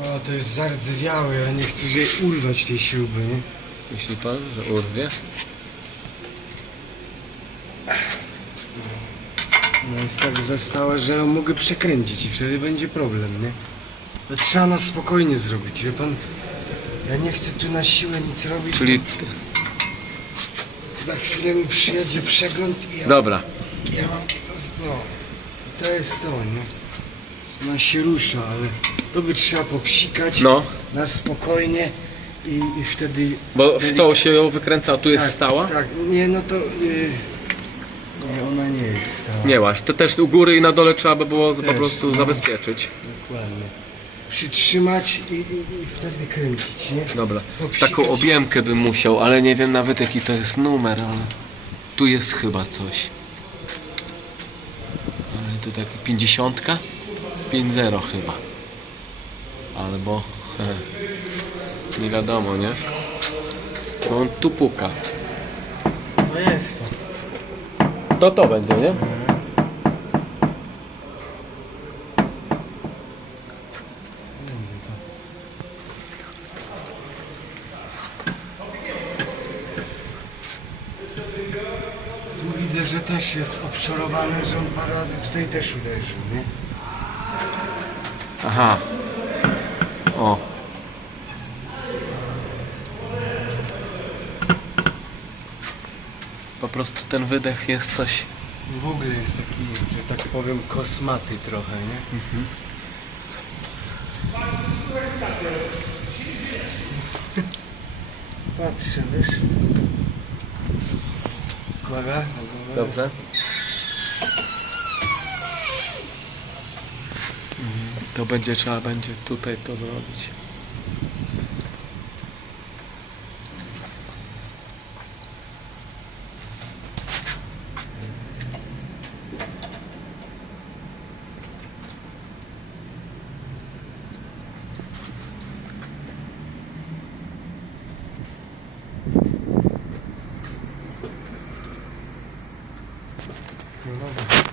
O, to jest zardzewiałe, ja nie chcę jej urwać tej śruby, nie? Myśli pan, że urwie? Ona jest tak zastała, że ją mogę przekręcić i wtedy będzie problem, nie? To trzeba na spokojnie zrobić, wie pan? Ja nie chcę tu na siłę nic robić. Czyli... Za chwilę mi przyjedzie przegląd i ja, Dobra. ja mam... No, to jest to, nie? Ona się rusza, ale to by trzeba popsikać No, na spokojnie i, i wtedy... bo w to się ją wykręca, a tu jest tak, stała? Tak, nie, no to... Yy, nie, ona nie jest stała. Nie łaś, to też u góry i na dole trzeba by było po Też, prostu no. zabezpieczyć. Dokładnie. Przytrzymać i, i, i wtedy kręcić, nie? Dobra, Popsikać. taką objemkę bym musiał, ale nie wiem nawet jaki to jest numer, ale tu jest chyba coś. Ale to taki 50? 5-0 chyba. Albo nie wiadomo, nie? Bo on tu puka. To jest to. To to będzie, nie? Tu widzę, że też jest obszorowane, że on parę razy tutaj też uderzył, nie? Aha. O. Po prostu ten wydech jest coś. W ogóle jest taki, że tak powiem, kosmaty trochę, nie? Patrzę, wiesz? Uwaga, uwaga. Dobrze. To będzie trzeba będzie tutaj to zrobić. No dobra.